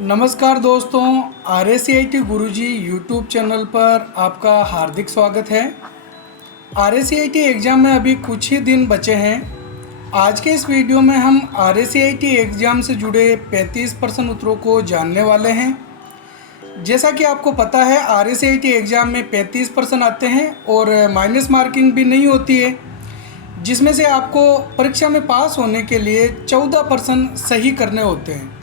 नमस्कार दोस्तों, RACIT गुरुजी YouTube channel पर आपका हार्दिक स्वागत है। RACIT एग्ज़ाम में अभी कुछ ही दिन बचे हैं। आज के इस वीडियो में हम RACIT एग्ज़ाम से जुड़े 35% उत्तरों को जानने वाले हैं। जैसा कि आपको पता है, RACIT एग्ज़ाम में 35% आते हैं और माइनस मार्किंग भी नहीं होती है, जिसमें से आपको परीक्षा में पास होने के लिए 14% सही करने होते हैं।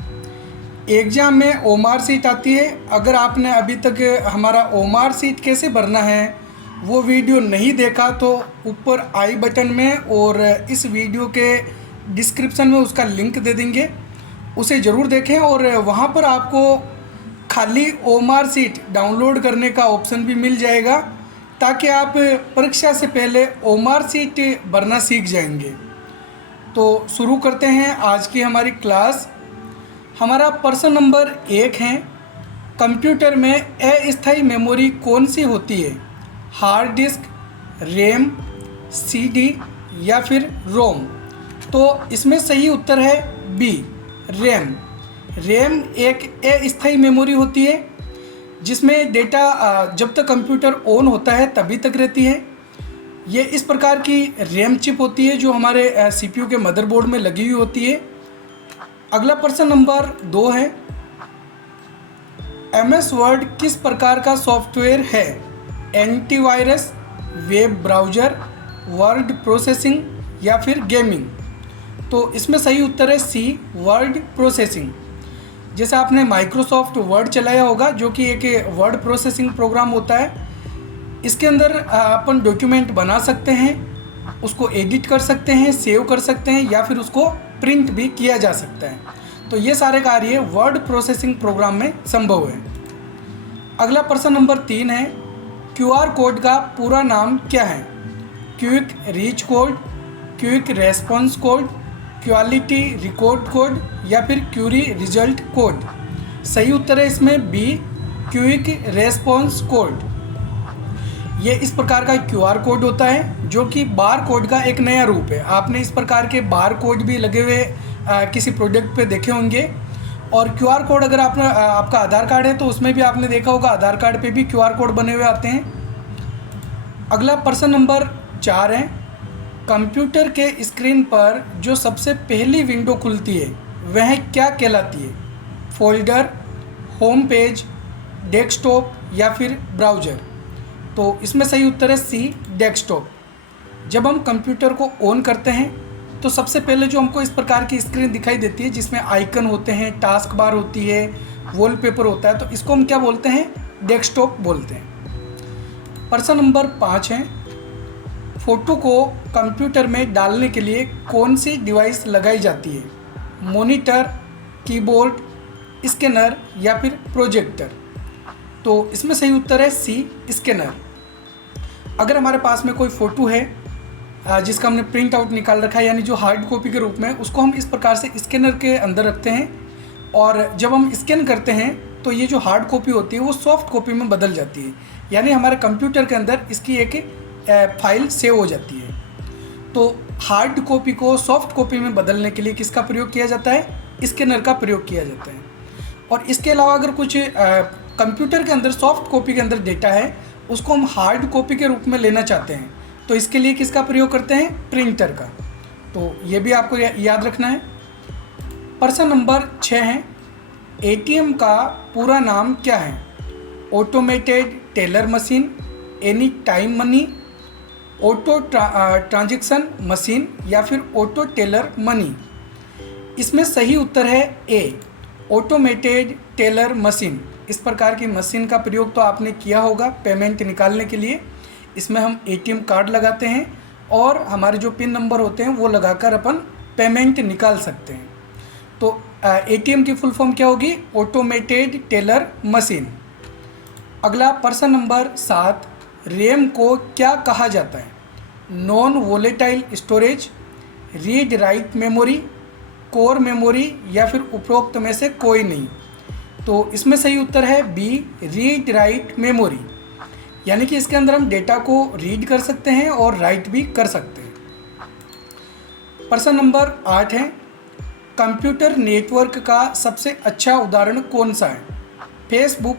एग्ज़ाम में OMR सीट आती है। अगर आपने अभी तक हमारा OMR सीट कैसे भरना है वो वीडियो नहीं देखा तो ऊपर आई बटन में और इस वीडियो के डिस्क्रिप्शन में उसका लिंक दे देंगे, उसे ज़रूर देखें। और वहाँ पर आपको खाली OMR सीट डाउनलोड करने का ऑप्शन भी मिल जाएगा, ताकि आप परीक्षा से पहले OMR सीट भरना सीख जाएंगे। तो शुरू करते हैं आज की हमारी क्लास। हमारा प्रश्न नंबर 1 है, कंप्यूटर में अस्थायी मेमोरी कौन सी होती है? हार्ड डिस्क, रैम, CD या फिर रोम? तो इसमें सही उत्तर है बी, रैम। रैम एक अस्थायी मेमोरी होती है जिसमें डेटा जब तक कंप्यूटर ऑन होता है तभी तक रहती है। ये इस प्रकार की रैम चिप होती है जो हमारे CPU के मदरबोर्ड में लगी हुई होती है। अगला प्रश्न नंबर 2 है, MS वर्ड किस प्रकार का सॉफ्टवेयर है? Antivirus, web browser, word processing या फिर गेमिंग? तो इसमें सही उत्तर है सी, वर्ड प्रोसेसिंग। जैसे आपने माइक्रोसॉफ्ट वर्ड चलाया होगा, जो कि एक वर्ड प्रोसेसिंग प्रोग्राम होता है। इसके अंदर अपन डॉक्यूमेंट बना सकते हैं, उसको एडिट कर सकते हैं, सेव कर सकते हैं या फिर उसको प्रिंट भी किया जा सकता है। तो ये सारे कार्य वर्ड प्रोसेसिंग प्रोग्राम में संभव है। अगला प्रश्न नंबर 3 है, QR कोड का पूरा नाम क्या है? Quick reach code, quick response code, quality record code या फिर क्यूरी रिजल्ट कोड? सही उत्तर है इसमें बी, क्विक रेस्पॉन्स कोड। ये इस प्रकार का QR कोड होता है जो कि बार कोड का एक नया रूप है। आपने इस प्रकार के बार कोड भी लगे हुए किसी प्रोडक्ट पे देखे होंगे। और QR कोड अगर आपका आधार कार्ड है तो उसमें भी आपने देखा होगा, आधार कार्ड पे भी QR कोड बने हुए आते हैं। अगला प्रश्न नंबर 4 है, कंप्यूटर के स्क्रीन पर जो सबसे पहली विंडो खुलती है वह क्या कहलाती है? फोल्डर, होम पेज, डेस्कटॉप या फिर ब्राउज़र? तो इसमें सही उत्तर है सी, डेस्कटॉप। जब हम कंप्यूटर को ऑन करते हैं तो सबसे पहले जो हमको इस प्रकार की स्क्रीन दिखाई देती है जिसमें आइकन होते हैं, टास्क बार होती है, वॉलपेपर होता है, तो इसको हम क्या बोलते हैं? डेस्कटॉप बोलते हैं। प्रश्न नंबर 5 है, फ़ोटो को कंप्यूटर में डालने के लिए कौन सी डिवाइस लगाई जाती है? मॉनिटर, कीबोर्ड, स्कैनर या फिर प्रोजेक्टर? तो इसमें सही उत्तर है सी, स्कैनर। अगर हमारे पास में कोई फ़ोटो है जिसका हमने प्रिंट आउट निकाल रखा है, यानी जो हार्ड कॉपी के रूप में, उसको हम इस प्रकार से स्कैनर के अंदर रखते हैं और जब हम स्कैन करते हैं तो ये जो हार्ड कॉपी होती है वो सॉफ्ट कॉपी में बदल जाती है, यानी हमारे कंप्यूटर के अंदर इसकी एक फाइल सेव हो जाती है। तो हार्ड कॉपी को सॉफ्ट कॉपी में बदलने के लिए किसका प्रयोग किया जाता है? स्कैनर का प्रयोग किया जाता है। और इसके अलावा अगर कुछ कंप्यूटर के अंदर सॉफ्ट कॉपी के अंदर डेटा है, उसको हम हार्ड कॉपी के रूप में लेना चाहते हैं, तो इसके लिए किसका प्रयोग करते हैं? प्रिंटर का। तो ये भी आपको याद रखना है। प्रश्न नंबर 6 है, ATM का पूरा नाम क्या है? Automated teller machine, any time money, auto transaction machine या फिर ऑटो टेलर मनी? इसमें सही उत्तर है ए, ऑटोमेटेड टेलर मशीन। इस प्रकार की मशीन का प्रयोग तो आपने किया होगा पेमेंट निकालने के लिए। इसमें हम ATM कार्ड लगाते हैं और हमारे जो पिन नंबर होते हैं वो लगाकर अपन पेमेंट निकाल सकते हैं। तो ATM की फुल फॉर्म क्या होगी? Automated teller machine. अगला प्रश्न नंबर 7, रैम को क्या कहा जाता है? Non volatile storage, read write memory, core memory या फिर उपरोक्त में से कोई नहीं? तो इसमें सही उत्तर है बी, रीड राइट मेमोरी। यानी कि इसके अंदर हम डेटा को रीड कर सकते हैं और राइट भी कर सकते हैं। प्रश्न नंबर 8 है, कंप्यूटर नेटवर्क का सबसे अच्छा उदाहरण कौन सा है? फेसबुक,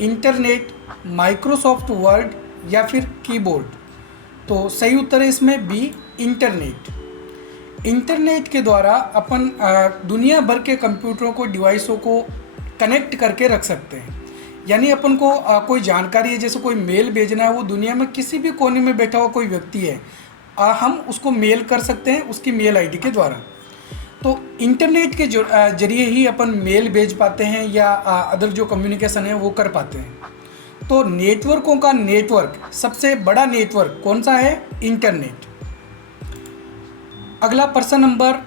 इंटरनेट, माइक्रोसॉफ्ट वर्ड या फिर कीबोर्ड? तो सही उत्तर है इसमें बी, इंटरनेट। इंटरनेट के द्वारा अपन दुनिया भर के कंप्यूटरों को, डिवाइसों को कनेक्ट करके रख सकते हैं। यानी अपन को कोई जानकारी है, जैसे कोई मेल भेजना है, वो दुनिया में किसी भी कोने में बैठा हुआ कोई व्यक्ति है, हम उसको मेल कर सकते हैं उसकी मेल आईडी के द्वारा। तो इंटरनेट के जरिए ही अपन मेल भेज पाते हैं या अदर जो कम्युनिकेशन है वो कर पाते हैं। तो नेटवर्कों का नेटवर्क, सबसे बड़ा नेटवर्क कौन सा है? इंटरनेट। अगला प्रश्न नंबर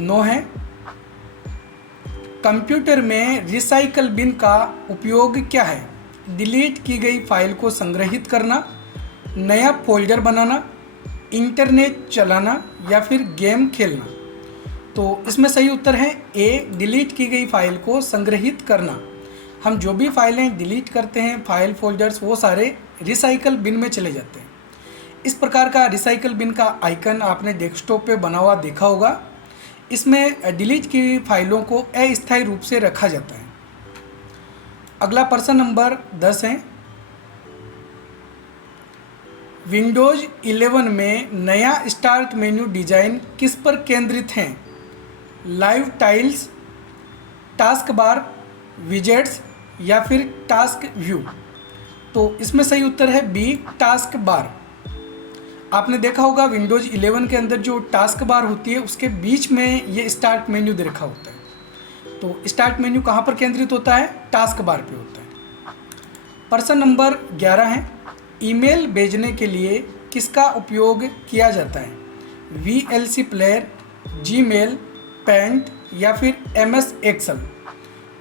9 है, कंप्यूटर में रिसाइकल बिन का उपयोग क्या है? डिलीट की गई फाइल को संग्रहित करना, नया फोल्डर बनाना, इंटरनेट चलाना या फिर गेम खेलना? तो इसमें सही उत्तर है ए, डिलीट की गई फाइल को संग्रहित करना। हम जो भी फाइलें डिलीट करते हैं, फाइल फोल्डर्स, वो सारे रिसाइकल बिन में चले जाते हैं। इस प्रकार का रिसाइकल बिन का आइकन आपने डेस्कटॉप पे बना हुआ देखा होगा। इसमें डिलीट की हुई फाइलों को अस्थायी रूप से रखा जाता है। अगला प्रश्न नंबर 10 है, विंडोज 11 में नया स्टार्ट मेन्यू डिजाइन किस पर केंद्रित है? Live tiles, task bar, widgets या फिर टास्क व्यू? तो इसमें सही उत्तर है बी, टास्क बार। आपने देखा होगा विंडोज 11 के अंदर जो टास्क बार होती है उसके बीच में ये स्टार्ट मेन्यू दे रखा होता है। तो स्टार्ट मेन्यू कहाँ पर केंद्रित होता है? टास्क बार पे होता है। प्रश्न नंबर 11 है, ईमेल भेजने के लिए किसका उपयोग किया जाता है? VLC प्लेयर, जीमेल, पेंट या फिर MS एक्सेल?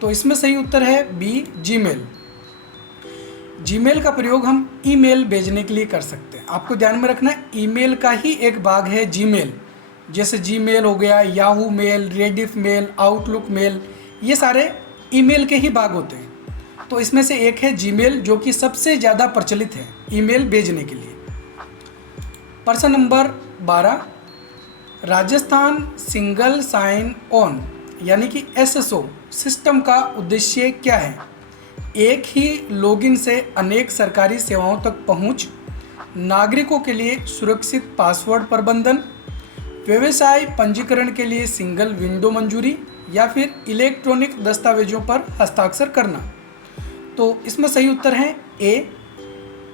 तो इसमें सही उत्तर है बी, जीमेल। जीमेल का प्रयोग हम ईमेल भेजने के लिए कर सकते हैं। आपको ध्यान में रखना है, ईमेल का ही एक भाग है जीमेल। जैसे जीमेल हो गया, Yahoo mail, Rediff mail, Outlook mail, ये सारे ईमेल के ही भाग होते हैं। तो इसमें से एक है जीमेल, जो कि सबसे ज़्यादा प्रचलित है ईमेल भेजने के लिए। प्रश्न number 12, Rajasthan single sign on यानी कि SSO सिस्टम का उद्देश्य क्या है? एक ही लॉगिन से अनेक सरकारी सेवाओं तक पहुंच, नागरिकों के लिए सुरक्षित पासवर्ड प्रबंधन, व्यवसाय पंजीकरण के लिए सिंगल विंडो मंजूरी या फिर इलेक्ट्रॉनिक दस्तावेजों पर हस्ताक्षर करना? तो इसमें सही उत्तर है ए,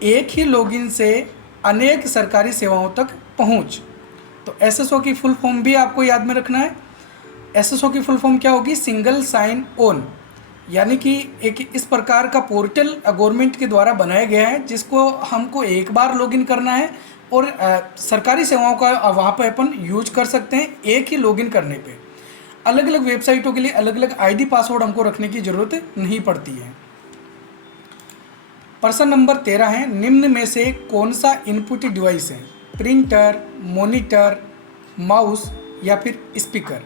एक ही लॉगिन से अनेक सरकारी सेवाओं तक पहुंच। तो SSO की फुल फॉर्म भी आपको याद में रखना है। SSO की फुल फॉर्म क्या होगी? Single sign on. यानी कि एक इस प्रकार का पोर्टल गवर्नमेंट के द्वारा बनाया गया है जिसको हमको एक बार लॉगिन करना है और सरकारी सेवाओं का वहाँ पर अपन यूज कर सकते हैं एक ही लॉगिन करने पे। अलग अलग वेबसाइटों के लिए अलग अलग ID पासवर्ड हमको रखने की ज़रूरत नहीं पड़ती है। प्रश्न नंबर 13 है, निम्न में से कौन सा इनपुट डिवाइस है? प्रिंटर, मॉनिटर, माउस या फिर स्पीकर?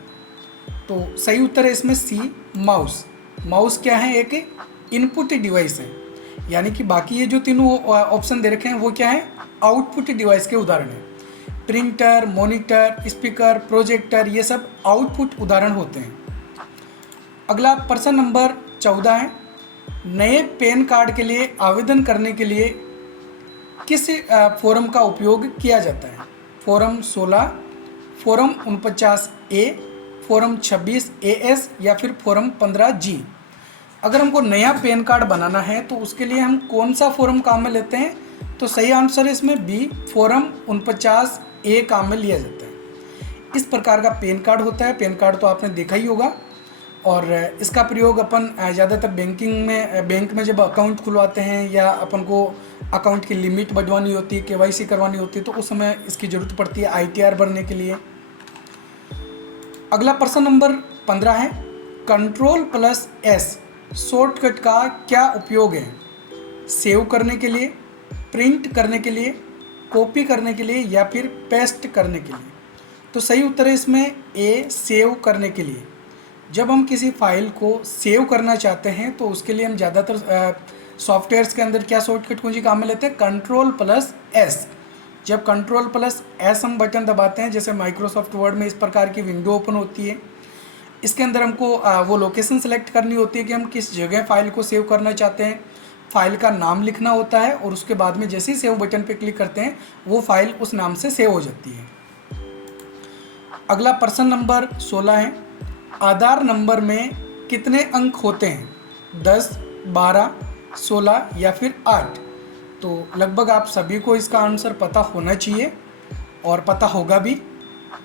तो सही उत्तर है इसमें सी, माउस। माउस क्या है? एक इनपुट डिवाइस है। यानी कि बाकी ये जो तीनों ऑप्शन दे रखे हैं वो क्या है? आउटपुट डिवाइस के उदाहरण है। प्रिंटर, मॉनिटर, स्पीकर, प्रोजेक्टर, ये सब आउटपुट उदाहरण होते हैं। अगला प्रश्न नंबर 14 है, नए पैन कार्ड के लिए आवेदन करने के लिए किस फॉर्म का उपयोग किया जाता है? Form 16, form 49A, form 26AS या फिर फॉर्म 15G? अगर हमको नया पैन कार्ड बनाना है तो उसके लिए हम कौन सा फॉर्म काम में लेते हैं? तो सही आंसर है इसमें बी, फॉर्म 49A काम में लिया जाता है। इस प्रकार का पैन कार्ड होता है। पैन कार्ड तो आपने देखा ही होगा और इसका प्रयोग अपन ज़्यादातर बैंक में जब अकाउंट खुलवाते हैं या अपन को अकाउंट की लिमिट बढ़वानी होती है, KYC करवानी होती है, तो उस समय इसकी ज़रूरत पड़ती है ITR भरने के लिए। अगला प्रश्न नंबर 15 है, Ctrl+S शॉर्टकट का क्या उपयोग है? सेव करने के लिए, प्रिंट करने के लिए, कॉपी करने के लिए या फिर पेस्ट करने के लिए? तो सही उत्तर है इसमें ए, सेव करने के लिए। जब हम किसी फाइल को सेव करना चाहते हैं तो उसके लिए हम ज़्यादातर सॉफ्टवेयर्स के अंदर क्या शॉर्टकट कुंजी काम में लेते हैं? Ctrl+S। जब Ctrl+S हम बटन दबाते हैं, जैसे माइक्रोसॉफ्ट वर्ड में इस प्रकार की विंडो ओपन होती है। इसके अंदर हमको वो लोकेशन सेलेक्ट करनी होती है कि हम किस जगह फ़ाइल को सेव करना चाहते हैं। फ़ाइल का नाम लिखना होता है और उसके बाद में जैसे ही सेव बटन पे क्लिक करते हैं वो फ़ाइल उस नाम से सेव हो जाती है। अगला प्रश्न नंबर 16 है, आधार नंबर में कितने अंक होते हैं? 10, 12, 16 या फिर 8? तो लगभग आप सभी को इसका आंसर पता होना चाहिए और पता होगा भी।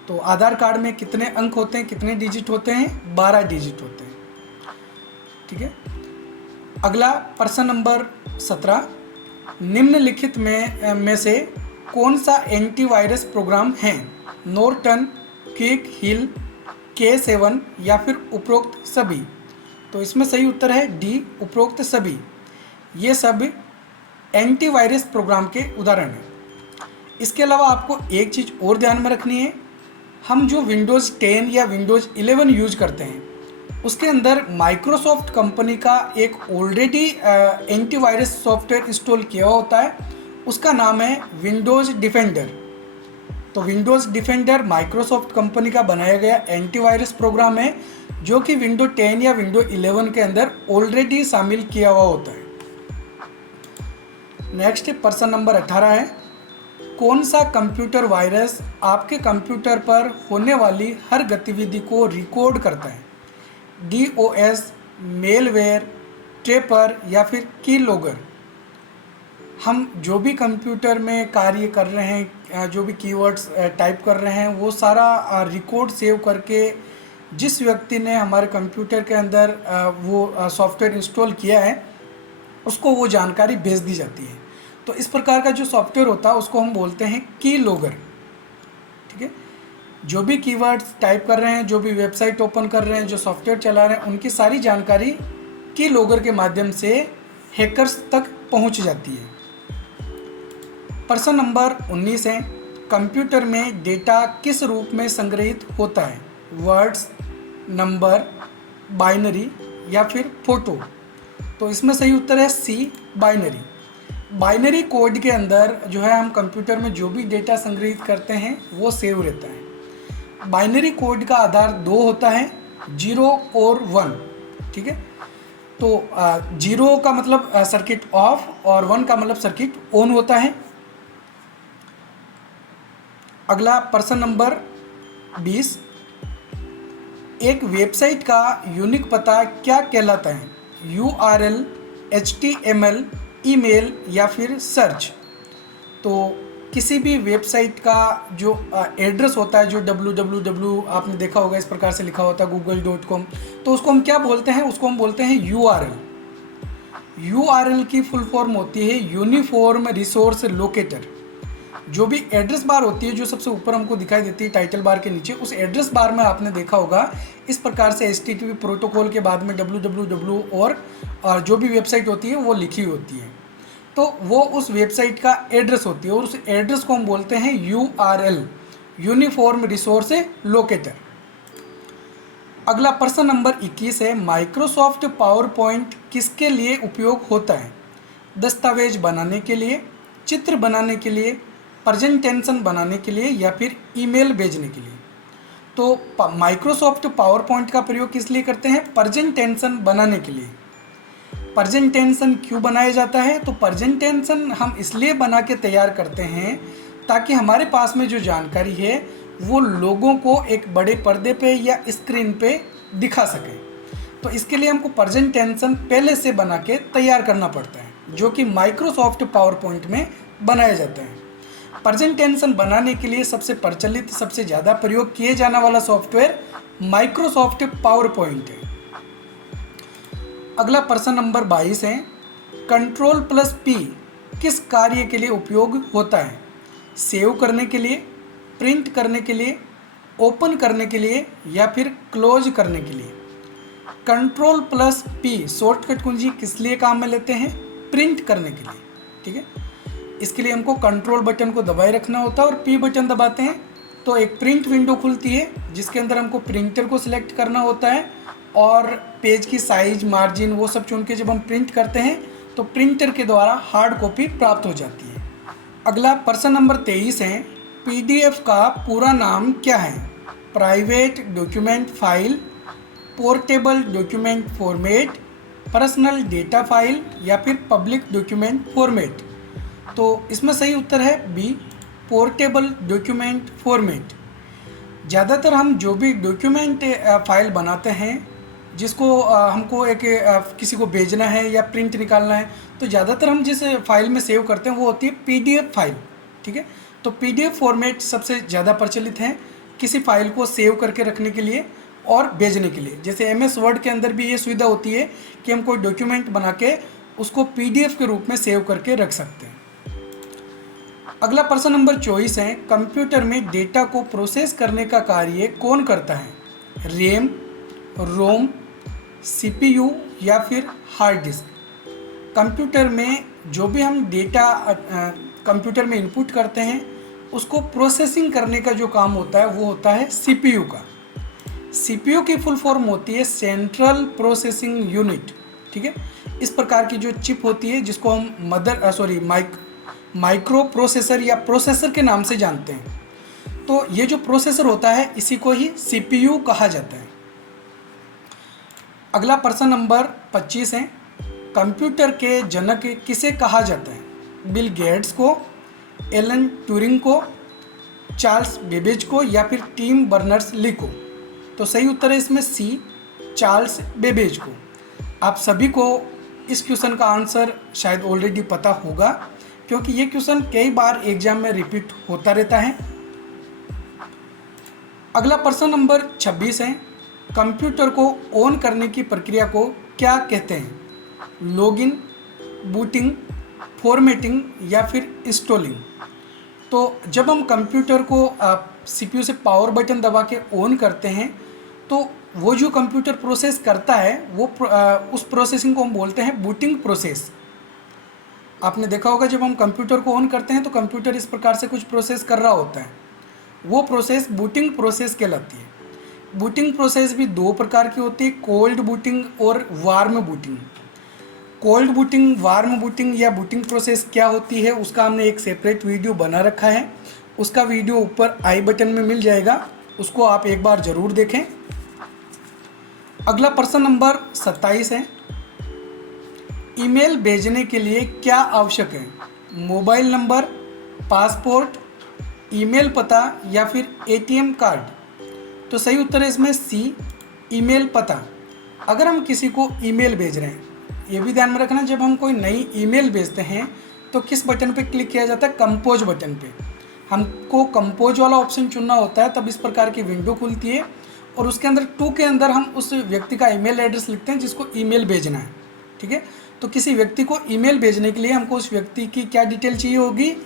तो आधार कार्ड में कितने अंक होते हैं, कितने डिजिट होते हैं? 12 डिजिट होते हैं। ठीक है। अगला प्रश्न नंबर 17, निम्नलिखित में से कौन सा एंटीवायरस प्रोग्राम है? नॉर्टन, क्विक हिल, K7 या फिर उपरोक्त सभी? तो इसमें सही उत्तर है डी, उपरोक्त सभी। ये सब एंटीवायरस प्रोग्राम के उदाहरण हैं। इसके अलावा आपको एक चीज़ और ध्यान में रखनी है, हम जो विंडोज़ 10 या विंडोज़ 11 यूज करते हैं उसके अंदर माइक्रोसॉफ्ट कंपनी का एक ऑलरेडी एंटीवायरस सॉफ्टवेयर इंस्टॉल किया हुआ होता है, उसका नाम है विंडोज़ डिफेंडर। तो विंडोज़ डिफेंडर माइक्रोसॉफ्ट कंपनी का बनाया गया एंटीवायरस प्रोग्राम है जो कि विंडो 10 या विंडो 11 के अंदर ऑलरेडी शामिल किया हुआ होता है। नेक्स्ट प्रश्न नंबर 18 है, कौन सा कंप्यूटर वायरस आपके कंप्यूटर पर होने वाली हर गतिविधि को रिकॉर्ड करता है? DOS, मेलवेयर, ट्रैपर या फिर कीलॉगर? हम जो भी कंप्यूटर में कार्य कर रहे हैं, जो भी कीवर्ड्स टाइप कर रहे हैं, वो सारा रिकॉर्ड सेव करके जिस व्यक्ति ने हमारे कंप्यूटर के अंदर वो सॉफ्टवेयर इंस्टॉल किया है उसको वो जानकारी भेज दी जाती है। तो इस प्रकार का जो सॉफ्टवेयर होता है उसको हम बोलते हैं कीलॉगर। ठीक है। जो भी कीवर्ड्स टाइप कर रहे हैं, जो भी वेबसाइट ओपन कर रहे हैं, जो सॉफ्टवेयर चला रहे हैं, उनकी सारी जानकारी कीलॉगर के माध्यम से हैकर्स तक पहुंच जाती है। प्रश्न नंबर 19 है, कंप्यूटर में डेटा किस रूप में संग्रहित होता है? वर्ड्स, नंबर, बाइनरी या फिर फोटो? तो इसमें सही उत्तर है सी, बाइनरी। बाइनरी कोड के अंदर जो है हम कंप्यूटर में जो भी डेटा संग्रहित करते हैं वो सेव रहता है। बाइनरी कोड का आधार 2 होता है, 0 और 1। ठीक है। तो 0 का मतलब सर्किट ऑफ और 1 का मतलब सर्किट ऑन होता है। अगला प्रश्न नंबर 20, एक वेबसाइट का यूनिक पता क्या कहलाता है? URL, HTML, ईमेल या फिर सर्च? तो किसी भी वेबसाइट का जो एड्रेस होता है, जो www आपने देखा होगा इस प्रकार से लिखा होता है google.com, तो उसको हम क्या बोलते हैं? उसको हम बोलते हैं URL। URL की फुल फॉर्म होती है यूनिफॉर्म रिसोर्स लोकेटर। जो भी एड्रेस बार होती है जो सबसे ऊपर हमको दिखाई देती है टाइटल बार के नीचे, उस एड्रेस बार में आपने देखा होगा इस प्रकार से HTTP प्रोटोकॉल के बाद में www और जो भी वेबसाइट होती है वो लिखी होती है। तो वो उस वेबसाइट का एड्रेस होती है और उस एड्रेस को हम बोलते हैं URL, यूनिफॉर्म रिसोर्स लोकेटर। अगला प्रश्न नंबर 21 है, माइक्रोसॉफ्ट पावर पॉइंट किसके लिए उपयोग होता है? दस्तावेज बनाने के लिए, चित्र बनाने के लिए, प्रेजेंटेशन बनाने के लिए या फिर ईमेल भेजने के लिए? तो माइक्रोसॉफ्ट पावर पॉइंट का प्रयोग किस लिए करते हैं? प्रेजेंटेशन बनाने के लिए। प्रेजेंटेशन क्यों बनाया जाता है? तो प्रेजेंटेशन हम इसलिए बना के तैयार करते हैं ताकि हमारे पास में जो जानकारी है वो लोगों को एक बड़े पर्दे पे या स्क्रीन पे दिखा सके। तो इसके लिए हमको प्रेजेंटेशन पहले से बना के तैयार करना पड़ता है, जो कि माइक्रोसॉफ्ट पावर पॉइंट में बनाया जाता है। प्रेजेंटेशन बनाने के लिए सबसे प्रचलित, सबसे ज़्यादा प्रयोग किए जाने वाला सॉफ्टवेयर माइक्रोसॉफ्ट पावर पॉइंट है। अगला प्रश्न नंबर 22 है, Ctrl+P किस कार्य के लिए उपयोग होता है? सेव करने के लिए, प्रिंट करने के लिए, ओपन करने के लिए या फिर क्लोज करने के लिए? Ctrl+P शॉर्टकट कुंजी किस लिए काम में लेते हैं? प्रिंट करने के लिए। ठीक है। इसके लिए हमको कंट्रोल बटन को दबाए रखना होता है और P बटन दबाते हैं तो एक प्रिंट विंडो खुलती है जिसके अंदर हमको प्रिंटर को सिलेक्ट करना होता है और पेज की साइज, मार्जिन वो सब चुन के जब हम प्रिंट करते हैं तो प्रिंटर के द्वारा हार्ड कॉपी प्राप्त हो जाती है। अगला प्रश्न नंबर 23 है, PDF का पूरा नाम क्या है? Private document file, portable document format, personal data file या फिर पब्लिक डॉक्यूमेंट फॉर्मेट। तो इसमें सही उत्तर है बी, पोर्टेबल डॉक्यूमेंट फॉर्मेट। ज़्यादातर हम जो भी डॉक्यूमेंट फाइल बनाते हैं जिसको हमको एक किसी को भेजना है या प्रिंट निकालना है, तो ज़्यादातर हम जिस फाइल में सेव करते हैं वो होती है पीडीएफ फाइल। ठीक है, तो पीडीएफ फॉर्मेट सबसे ज़्यादा प्रचलित है किसी फाइल को सेव करके रखने के लिए और भेजने के लिए। जैसे एमएस वर्ड के अंदर भी ये सुविधा होती है कि हम कोई डॉक्यूमेंट बना के उसको पीडीएफ के रूप में सेव करके रख सकते हैं। अगला प्रश्न नंबर 24 है, कंप्यूटर में डेटा को प्रोसेस करने का कार्य कौन करता है? रैम, रोम, सीपीयू या फिर हार्ड डिस्क। कंप्यूटर में जो भी हम डेटा कंप्यूटर में इनपुट करते हैं उसको प्रोसेसिंग करने का जो काम होता है वो होता है सीपीयू का। सीपीयू की फुल फॉर्म होती है सेंट्रल प्रोसेसिंग यूनिट। ठीक है, इस प्रकार की जो चिप होती है जिसको हम माइक्रो प्रोसेसर या प्रोसेसर के नाम से जानते हैं, तो ये जो प्रोसेसर होता है इसी को ही सीपीयू कहा जाता है। अगला प्रश्न नंबर 25 है, कंप्यूटर के जनक किसे कहा जाता है? बिल गेट्स को, एलन ट्यूरिंग को, चार्ल्स बेबेज को या फिर टिम बर्नर्स-ली को। तो सही उत्तर है इसमें सी, चार्ल्स बेबेज को। आप सभी को इस क्वेश्चन का आंसर शायद ऑलरेडी पता होगा क्योंकि ये क्वेश्चन कई बार एग्जाम में रिपीट होता रहता है। अगला प्रश्न नंबर 26 है, कंप्यूटर को ऑन करने की प्रक्रिया को क्या कहते हैं? लॉगिन, बूटिंग, फॉर्मेटिंग या फिर इंस्टॉलिंग। तो जब हम कंप्यूटर को सीपीयू से पावर बटन दबा के ऑन करते हैं तो वो जो कंप्यूटर प्रोसेस करता है वो उस प्रोसेसिंग को हम बोलते हैं बूटिंग प्रोसेस। आपने देखा होगा जब हम कंप्यूटर को ऑन करते हैं तो कंप्यूटर इस प्रकार से कुछ प्रोसेस कर रहा होता है, वो प्रोसेस बूटिंग प्रोसेस कहलाती है। बूटिंग प्रोसेस भी दो प्रकार की होती है, कोल्ड बूटिंग और warm booting. Cold booting, warm booting या बूटिंग प्रोसेस क्या होती है उसका हमने एक सेपरेट वीडियो बना रखा है, उसका वीडियो ऊपर आई बटन में मिल जाएगा, उसको आप एक बार ज़रूर देखें। अगला प्रश्न नंबर 27 है, ईमेल भेजने के लिए क्या आवश्यक है? मोबाइल नंबर, पासपोर्ट, ईमेल पता या फिर एटीएम कार्ड। तो सही उत्तर है इसमें सी, ईमेल पता। अगर हम किसी को ईमेल भेज रहे हैं, ये भी ध्यान में रखना, जब हम कोई नई ईमेल भेजते हैं तो किस बटन पे क्लिक किया जाता है? कंपोज बटन पे। हमको कंपोज वाला ऑप्शन चुनना होता है, तब इस प्रकार की विंडो खुलती है और उसके अंदर टू के अंदर हम उस व्यक्ति का ईमेल एड्रेस लिखते हैं जिसको ईमेल भेजना है। ठीक है, तो किसी व्यक्ति को ईमेल भेजने के लिए हमको उस व्यक्ति की क्या डिटेल चाहिए होगी?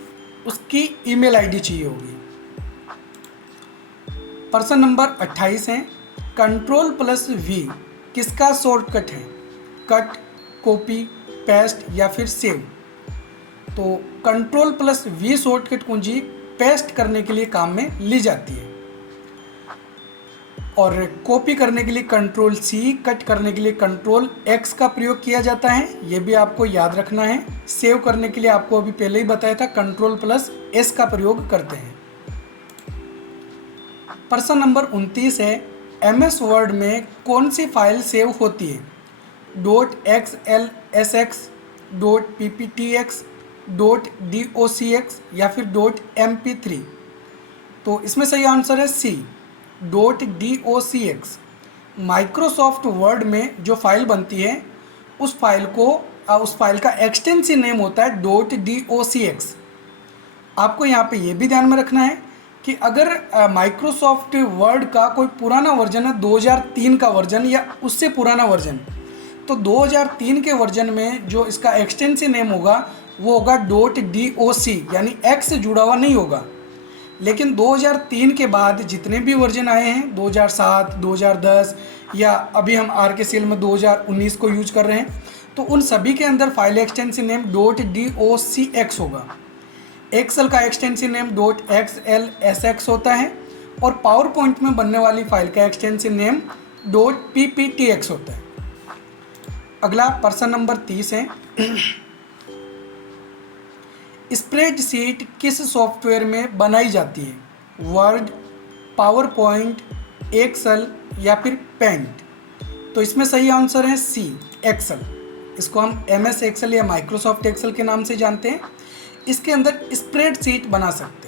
उसकी ईमेल आईडी चाहिए होगी। प्रश्न नंबर 28 है, Ctrl+V किसका शॉर्टकट है? कट, कॉपी, पेस्ट या फिर सेव। तो Ctrl+V शॉर्टकट कुंजी पेस्ट करने के लिए काम में ली जाती है और कॉपी करने के लिए Ctrl+C, कट करने के लिए Ctrl+X का प्रयोग किया जाता है, ये भी आपको याद रखना है। सेव करने के लिए आपको अभी पहले ही बताया था Ctrl+S का प्रयोग करते हैं। प्रश्न नंबर 29 है, MS वर्ड में कौन सी फाइल सेव होती है? .xlsx, .pptx, .docx या फिर .mp3। तो इसमें सही आंसर है सी, .docx। माइक्रोसॉफ्ट वर्ड में जो फाइल बनती है उस फाइल का एक्सटेंसिव नेम होता है .docx। आपको यहाँ पे ये भी ध्यान में रखना है कि अगर माइक्रोसॉफ्ट वर्ड का कोई पुराना वर्जन है, 2003 का वर्जन या उससे पुराना वर्जन, तो 2003 के वर्जन में जो इसका एक्सटेंसिव नेम होगा वो होगा .doc, यानी X से जुड़ा हुआ नहीं होगा। लेकिन 2003 के बाद जितने भी वर्जन आए हैं, 2007, 2010 या अभी हम RKCL में 2019 को यूज कर रहे हैं, तो उन सभी के अंदर फाइल एक्सटेंसिव नेम .docx होगा। एक्सेल का एक्सटेंसिव नेम .xlsx होता है और पावर पॉइंट में बनने वाली फाइल का एक्सटेंसिव नेम .pptx होता है। अगला प्रश्न नंबर 30 है, स्प्रेडशीट किस सॉफ्टवेयर में बनाई जाती है? वर्ड, पावर पॉइंट, एक्सेल या फिर पेंट। तो इसमें सही आंसर है सी, एक्सेल। इसको हम MS एक्सेल या माइक्रोसॉफ्ट एक्सेल के नाम से जानते हैं। इसके अंदर स्प्रेडशीट बना सकते हैं।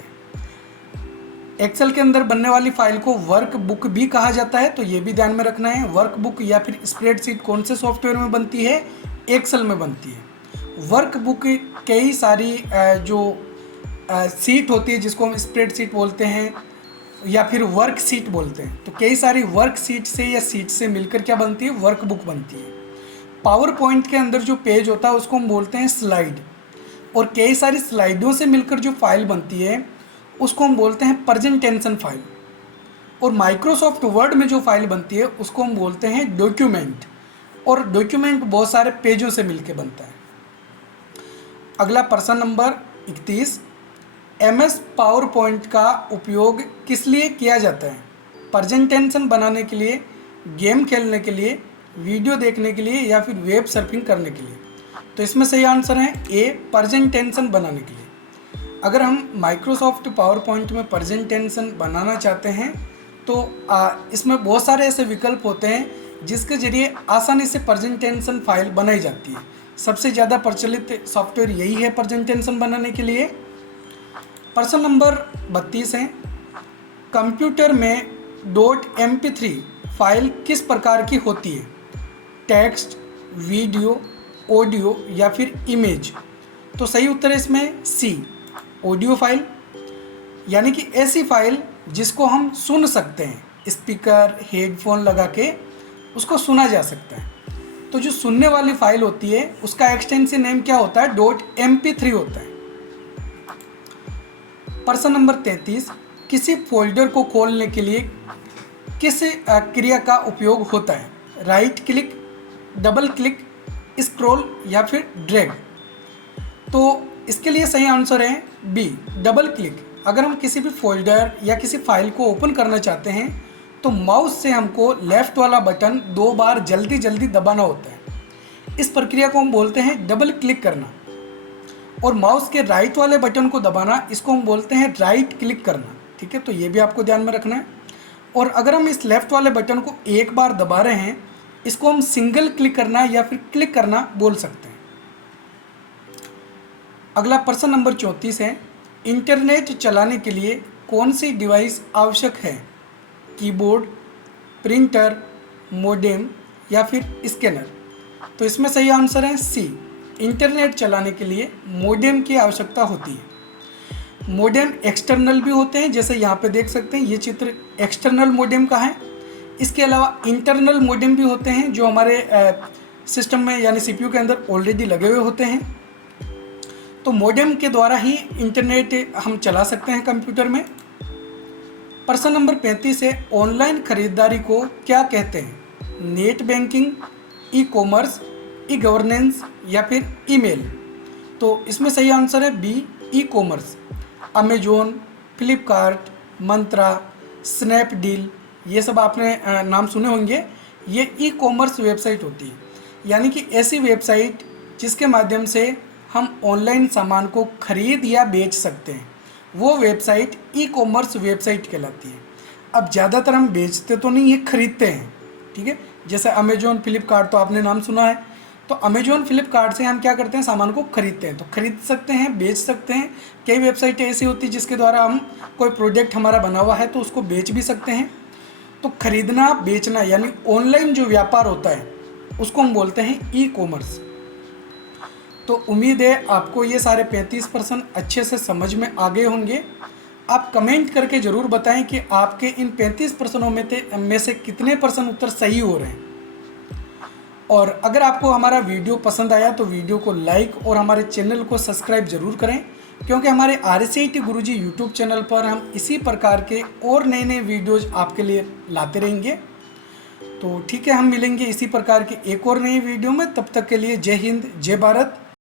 एक्सेल के अंदर बनने वाली फाइल को वर्क बुक भी कहा जाता है, तो ये भी ध्यान में रखना है। वर्क बुक या फिर स्प्रेडशीट कौन से सॉफ्टवेयर में बनती है? एक्सेल में बनती है। वर्क बुक कई सारी जो सीट होती है जिसको हम स्प्रेडशीट बोलते हैं या फिर वर्क शीट बोलते हैं, तो कई सारी वर्क शीट से या सीट से मिलकर क्या बनती है? वर्क बुक बनती है। पावर पॉइंट के अंदर जो पेज होता है उसको हम बोलते हैं स्लाइड, और कई सारी स्लाइडों से मिलकर जो फाइल बनती है उसको हम बोलते हैं प्रेजेंटेशन फाइल। और माइक्रोसॉफ्ट वर्ड में जो फाइल बनती है उसको हम बोलते हैं डॉक्यूमेंट, और डॉक्यूमेंट बहुत सारे पेजों से मिलकर बनता है। अगला प्रश्न नंबर 31, MS पावर पॉइंट का उपयोग किस लिए किया जाता है? प्रेजेंटेशन बनाने के लिए, गेम खेलने के लिए, वीडियो देखने के लिए या फिर वेब सर्फिंग करने के लिए? तो इसमें सही आंसर है ए, प्रेजेंटेशन बनाने के लिए। अगर हम माइक्रोसॉफ्ट पावर पॉइंट में प्रेजेंटेशन बनाना चाहते हैं तो इसमें बहुत सारे ऐसे विकल्प होते हैं जिसके ज़रिए आसानी से प्रेजेंटेशन फाइल बनाई जाती है। सबसे ज़्यादा प्रचलित सॉफ्टवेयर यही है प्रेजेंटेशन बनाने के लिए। प्रश्न नंबर 32 है, कंप्यूटर में .mp3 फाइल किस प्रकार की होती है? टेक्स्ट, वीडियो, ऑडियो या फिर इमेज? तो सही उत्तर है इसमें सी, ऑडियो फाइल। यानी कि ऐसी फाइल जिसको हम सुन सकते हैं, स्पीकर, हेडफोन लगा के उसको सुना जा सकता है। तो जो सुनने वाली फाइल होती है उसका एक्सटेंशन नेम क्या होता है? .mp3 होता है। प्रश्न नंबर 33, किसी फोल्डर को खोलने के लिए किस क्रिया का उपयोग होता है? Right click, double click, scroll या फिर ड्रैग? तो इसके लिए सही आंसर है बी, डबल क्लिक। अगर हम किसी भी फोल्डर या किसी फाइल को ओपन करना चाहते हैं तो माउस से हमको लेफ़्ट वाला बटन 2 बार जल्दी जल्दी दबाना होता है। इस प्रक्रिया को हम बोलते हैं डबल क्लिक करना। और माउस के राइट वाले बटन को दबाना, इसको हम बोलते हैं राइट क्लिक करना। ठीक है, तो ये भी आपको ध्यान में रखना है। और अगर हम इस लेफ़्ट वाले बटन को एक बार दबा रहे हैं, इसको हम सिंगल क्लिक करना या फिर क्लिक करना बोल सकते हैं। अगला प्रश्न नंबर 34 है, इंटरनेट चलाने के लिए कौन सी डिवाइस आवश्यक है? कीबोर्ड, प्रिंटर, मोडेम या फिर स्कैनर? तो इसमें सही आंसर है सी, इंटरनेट चलाने के लिए मोडेम की आवश्यकता होती है। मोडेम एक्सटर्नल भी होते हैं, जैसे यहाँ पे देख सकते हैं ये चित्र एक्सटर्नल मोडेम का है। इसके अलावा इंटरनल मोडेम भी होते हैं जो हमारे सिस्टम में यानी CPU के अंदर ऑलरेडी लगे हुए होते हैं। तो मोडेम के द्वारा ही इंटरनेट हम चला सकते हैं कंप्यूटर में। प्रश्न नंबर 35 है, ऑनलाइन खरीदारी को क्या कहते हैं? Net banking, e commerce, e governance या फिर ईमेल? तो इसमें सही आंसर है B, e commerce. Amazon, Flipkart, Myntra, Snapdeal, ये सब आपने नाम सुने होंगे। ये ई कॉमर्स वेबसाइट होती है, यानी कि ऐसी वेबसाइट जिसके माध्यम से हम ऑनलाइन सामान को खरीद या बेच सकते हैं, वो वेबसाइट ई कॉमर्स वेबसाइट कहलाती है। अब ज़्यादातर हम बेचते तो नहीं, ये खरीदते हैं। ठीक है, जैसे अमेजोन, फ्लिपकार्ट तो आपने नाम सुना है। तो अमेजोन, फ्लिपकार्ट से हम क्या करते हैं? सामान को खरीदते हैं। तो खरीद सकते हैं, बेच सकते हैं। कई वेबसाइटें ऐसी होती है जिसके द्वारा हम कोई प्रोडक्ट हमारा बना हुआ है तो उसको बेच भी सकते हैं। तो खरीदना, बेचना यानी ऑनलाइन जो व्यापार होता है उसको हम बोलते हैं ई कॉमर्स। तो उम्मीद है आपको ये सारे 35 प्रश्न अच्छे से समझ में आ गए होंगे। आप कमेंट करके ज़रूर बताएं कि आपके इन 35 प्रश्नों में से कितने प्रश्न उत्तर सही हो रहे हैं। और अगर आपको हमारा वीडियो पसंद आया तो वीडियो को लाइक और हमारे चैनल को सब्सक्राइब ज़रूर करें, क्योंकि हमारे RSCIT गुरुजी यूट्यूब चैनल पर हम इसी प्रकार के और नए नए वीडियोज़ आपके लिए लाते रहेंगे। तो ठीक है, हम मिलेंगे इसी प्रकार के एक और नई वीडियो में। तब तक के लिए जय हिंद, जय भारत।